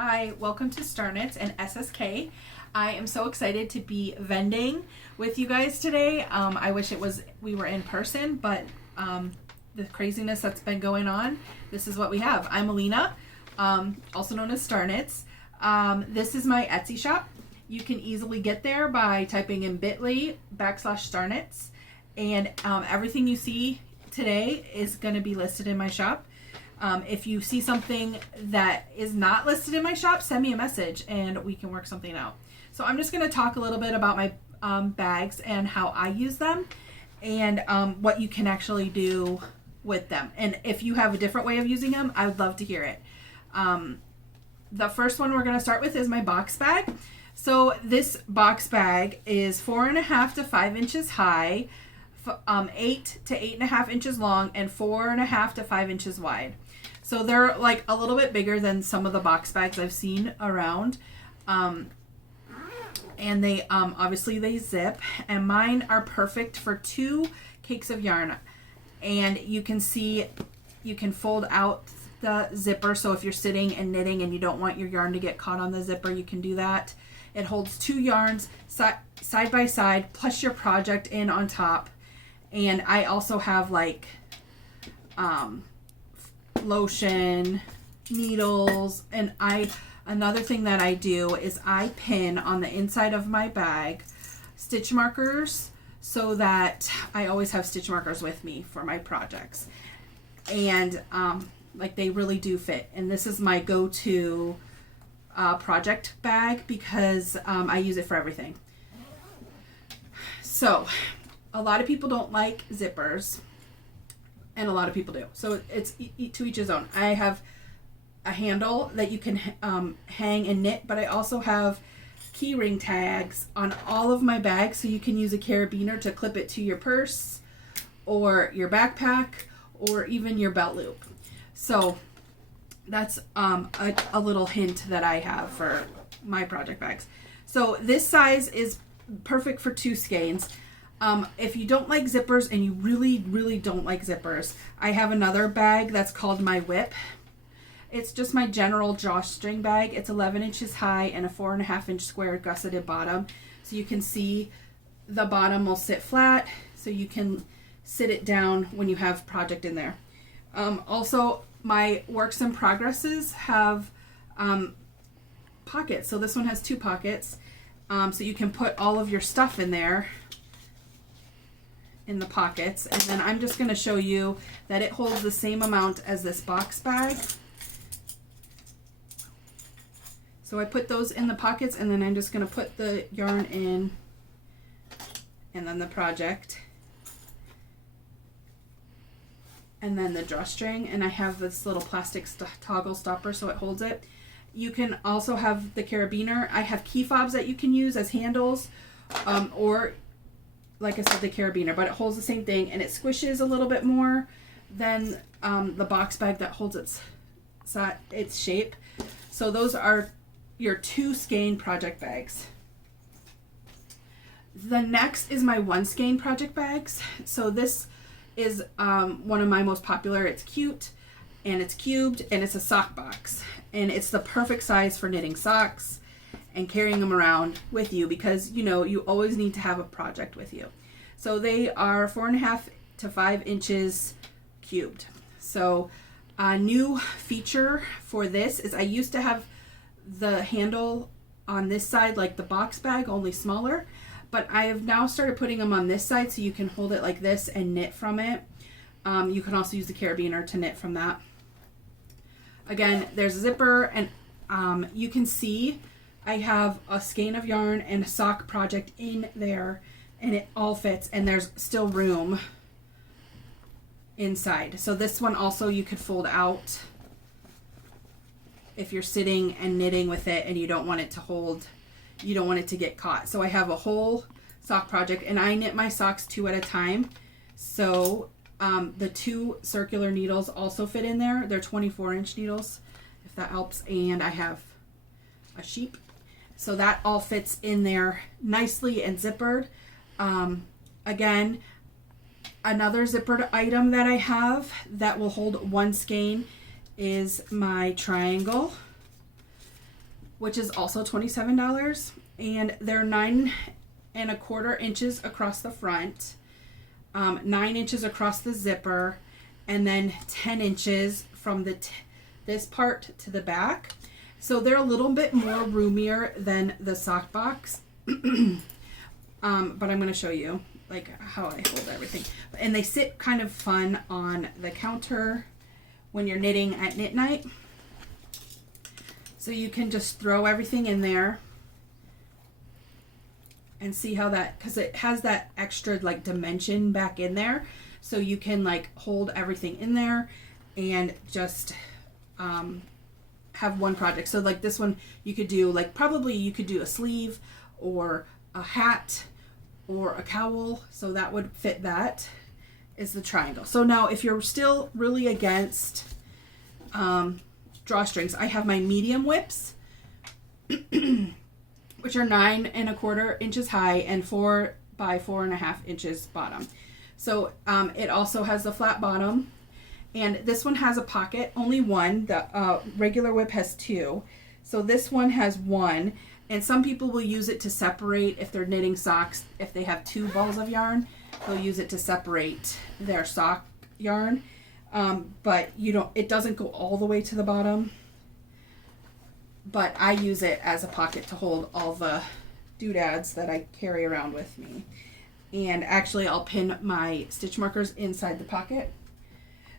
Hi, welcome to StarKnits and SSK. I am so excited to be vending with you guys today. I wish we were in person, but the craziness that's been going on, this is what we have. I'm Alina, also known as StarKnits. This is my Etsy shop. You can easily get there by typing in bit.ly/StarKnits, and everything you see today is going to be listed in my shop. If you see something that is not listed in my shop, send me a message and we can work something out. So I'm just going to talk a little bit about my bags and how I use them and what you can actually do with them. And if you have a different way of using them, I would love to hear it. The first one we're going to start with is my box bag. So this box bag is 4.5 to 5 inches high, 8 to 8.5 inches long, and 4.5 to 5 inches wide. So they're like a little bit bigger than some of the box bags I've seen around. And they obviously they zip, and mine are perfect for 2 cakes of yarn. And you can see you can fold out the zipper, so if you're sitting and knitting and you don't want your yarn to get caught on the zipper, you can do that. It holds 2 yarns side by side, plus your project in on top. And I also have like lotion, needles, and another thing that I do is I pin on the inside of my bag stitch markers, so that I always have stitch markers with me for my projects. And like they really do fit. And this is my go-to project bag because I use it for everything. So a lot of people don't like zippers, and a lot of people do. So it's to each his own. I have a handle that you can hang and knit, but I also have key ring tags on all of my bags, so you can use a carabiner to clip it to your purse or your backpack or even your belt loop. So that's a little hint that I have for my project bags. So this size is perfect for 2 skeins. If you don't like zippers and you really don't like zippers, I have another bag that's called my whip. It's just my general drawstring bag. It's 11 inches high and a 4.5 inch square gusseted bottom. So you can see the bottom will sit flat, so you can sit it down when you have project in there. Also, my works in progresses have pockets. So this one has 2 pockets. So you can put all of your stuff in there in the pockets. And then I'm just going to show you that it holds the same amount as this box bag. So I put those in the pockets, and then I'm just going to put the yarn in, and then the project, and then the drawstring, and I have this little plastic toggle stopper so it holds it. You can also have the carabiner. I have key fobs that you can use as handles, or like I said, the carabiner, but it holds the same thing, and it squishes a little bit more than the box bag that holds its shape. So those are your 2 skein project bags. The next is my 1 skein project bags. So this is one of my most popular. It's cute, and it's cubed, and it's a sock box, and it's the perfect size for knitting socks and carrying them around with you, because you always need to have a project with you. So they are 4.5 to 5 inches cubed. So a new feature for this is I used to have the handle on this side like the box bag, only smaller, but I have now started putting them on this side so you can hold it like this and knit from it. You can also use the carabiner to knit from that. Again, there's a zipper, and you can see I have a skein of yarn and a sock project in there, and it all fits, and there's still room inside. So this one also you could fold out if you're sitting and knitting with it and you don't want it to get caught. So I have a whole sock project, and I knit my socks 2 at a time. So the 2 circular needles also fit in there. They're 24-inch needles, if that helps. And I have a sheep. So that all fits in there nicely and zippered. Again, another zippered item that I have that will hold 1 skein is my triangle. which is also $27. And they're 9¼ inches across the front, 9 inches across the zipper, and then 10 inches from this part to the back. So they're a little bit more roomier than the sock box. But I'm going to show you like how I hold everything. And they sit kind of fun on the counter when you're knitting at knit night. So you can just throw everything in there and see how that, because it has that extra like dimension back in there. So you can like hold everything in there and just have one project. So like this one you could do like, probably you could do a sleeve or a hat or a cowl. So that would fit, that is the triangle. So now if you're still really against drawstrings, I have my medium whips, which are 9¼ inches high and 4 by 4½ inches bottom. So it also has the flat bottom, and this one has a pocket, only one. The regular whip has 2. So this one has 1, and some people will use it to separate if they're knitting socks. If they have 2 balls of yarn, they'll use it to separate their sock yarn. But it doesn't go all the way to the bottom. But I use it as a pocket to hold all the doodads that I carry around with me. And actually I'll pin my stitch markers inside the pocket.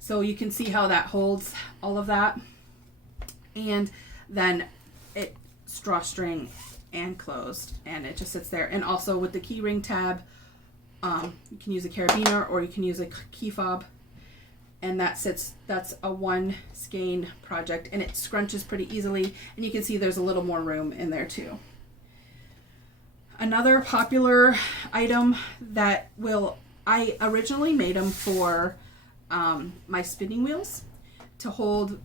So you can see how that holds all of that. And then it's drawstring and closed, and it just sits there. And also with the key ring tab, you can use a carabiner or you can use a key fob. And that's a 1 skein project, and it scrunches pretty easily, and you can see there's a little more room in there too. Another popular item that I originally made them for my spinning wheels to hold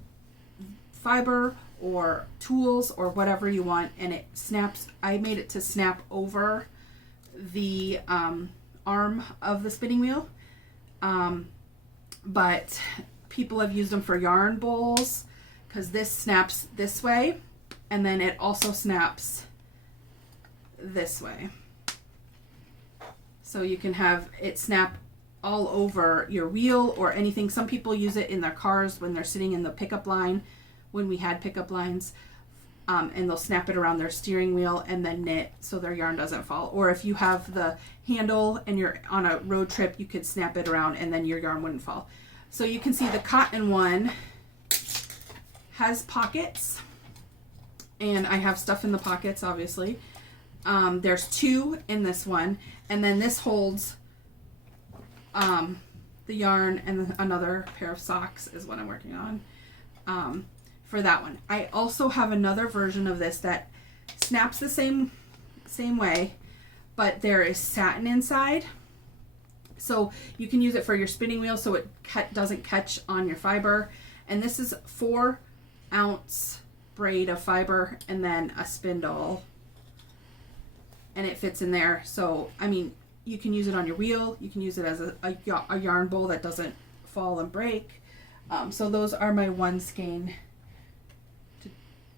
fiber or tools or whatever you want, and it snaps. I made it to snap over the arm of the spinning wheel. But people have used them for yarn bowls because this snaps this way, and then it also snaps this way. So you can have it snap all over your wheel or anything. Some people use it in their cars when they're sitting in the pickup line, when we had pickup lines, and they'll snap it around their steering wheel and then knit so their yarn doesn't fall. Or if you have the handle and you're on a road trip, you could snap it around and then your yarn wouldn't fall. So you can see the cotton one has pockets, and I have stuff in the pockets, obviously. There's 2 in this one, and then this holds the yarn, and another pair of socks is what I'm working on for that one. I also have another version of this that snaps the same way, but there is satin inside. So you can use it for your spinning wheel so it doesn't catch on your fiber. And this is 4-ounce braid of fiber and then a spindle. And it fits in there. So, I mean, you can use it on your wheel. You can use it as a yarn bowl that doesn't fall and break. So those are my 1 skein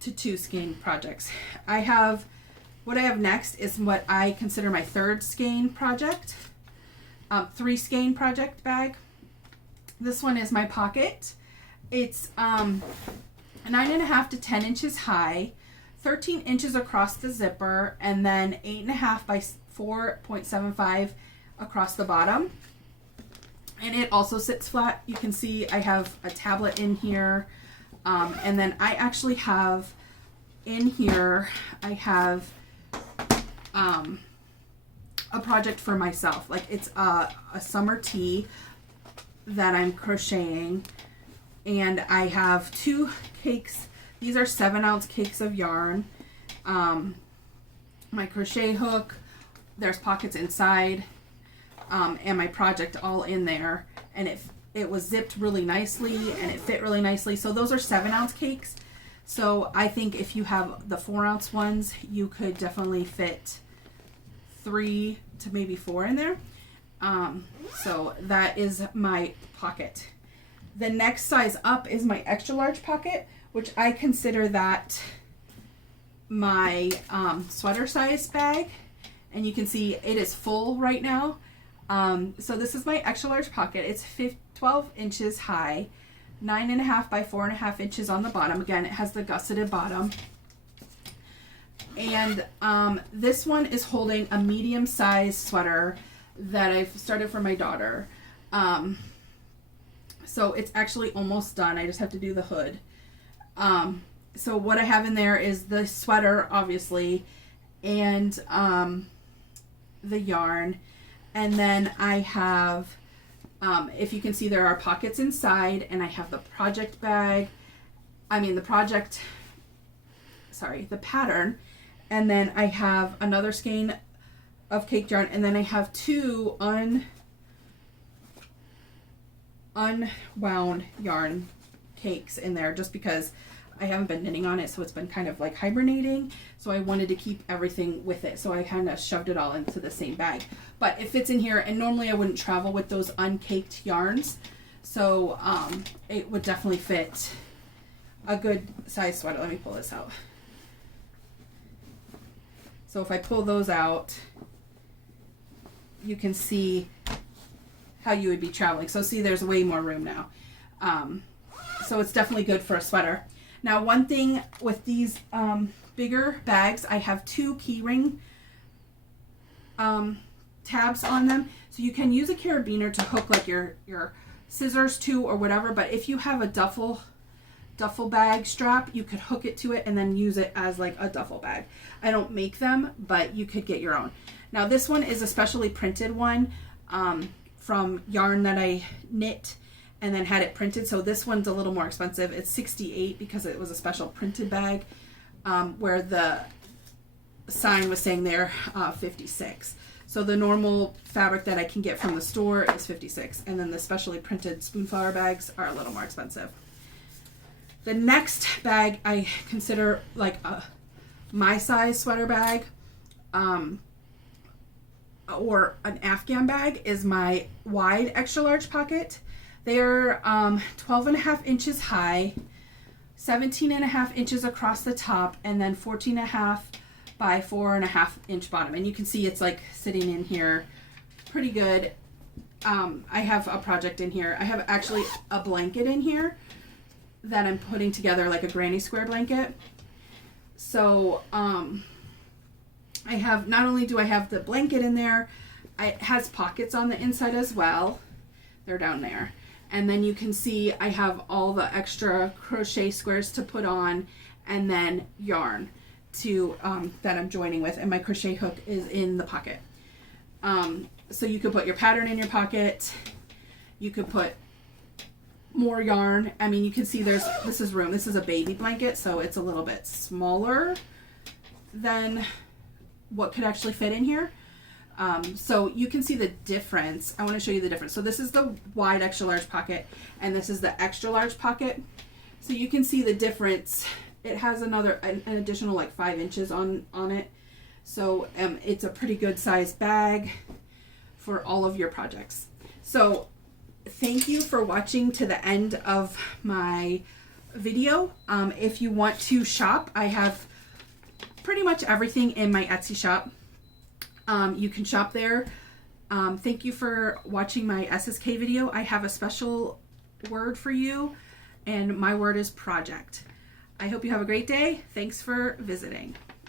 to 2 skein projects. What I have next is what I consider my 3rd skein project. 3 skein project bag. This one is my pocket. It's 9½ to 10 inches high, 13 inches across the zipper, and then 8½ by 4.75 across the bottom. And it also sits flat. You can see I have a tablet in here, and then I actually have in here, I have a project for myself. Like it's a summer tee that I'm crocheting, and I have 2 cakes. These are 7-ounce cakes of yarn. My crochet hook, there's pockets inside, and my project all in there, and it was zipped really nicely and it fit really nicely. So those are 7-ounce cakes. So I think if you have the 4-ounce ones, you could definitely fit 3 to maybe 4 in there. So that is my pocket. The next size up is my extra large pocket, which I consider that my sweater size bag, and you can see it is full right now. So this is my extra large pocket. It's 12 inches high, 9.5 by 4.5 inches on the bottom. Again, it has the gusseted bottom. And this one is holding a medium size sweater that I've started for my daughter. So it's actually almost done. I just have to do the hood. So what I have in there is the sweater, obviously, and the yarn. And then I have, if you can see, there are pockets inside, and I have the project bag. The pattern. And then I have another skein of caked yarn, and then I have two unwound yarn cakes in there, just because I haven't been knitting on it, so it's been kind of like hibernating. So I wanted to keep everything with it, so I kind of shoved it all into the same bag. But it fits in here, and normally I wouldn't travel with those uncaked yarns, so it would definitely fit a good size sweater. Let me pull this out. So if I pull those out, you can see how you would be traveling. So see, there's way more room now. So it's definitely good for a sweater. Now, one thing with these bigger bags, I have two keyring tabs on them. So you can use a carabiner to hook like your scissors to or whatever. But if you have a duffel bag strap, you could hook it to it and then use it as like a duffel bag. I don't make them, but you could get your own. Now this one is a specially printed one from yarn that I knit and then had it printed. So this one's a little more expensive. It's $68 because it was a special printed bag, where the sign was saying there $56. So the normal fabric that I can get from the store is $56, and then the specially printed spoonflower bags are a little more expensive. The next bag I consider like my size sweater bag, or an Afghan bag, is my wide extra large pocket. They're 12.5 inches high, 17.5 inches across the top, and then 14.5 by 4.5 inch bottom. And you can see it's like sitting in here pretty good. I have a project in here. I have actually a blanket in here that I'm putting together, like a granny square blanket. So I have, not only do I have the blanket in there, it has pockets on the inside as well. They're down there. And then you can see I have all the extra crochet squares to put on, and then yarn to that I'm joining with, and my crochet hook is in the pocket. So you could put your pattern in your pocket. You could put more yarn. I mean, you can see this is room. This is a baby blanket, so it's a little bit smaller than what could actually fit in here. So you can see the difference. I want to show you the difference. So this is the wide extra large pocket, and this is the extra large pocket. So you can see the difference. It has an additional like 5 inches on it. So it's a pretty good sized bag for all of your projects. So thank you for watching to the end of my video. If you want to shop, I have pretty much everything in my Etsy shop. You can shop there. Thank you for watching my SSK video. I have a special word for you, and my word is project. I hope you have a great day. Thanks for visiting.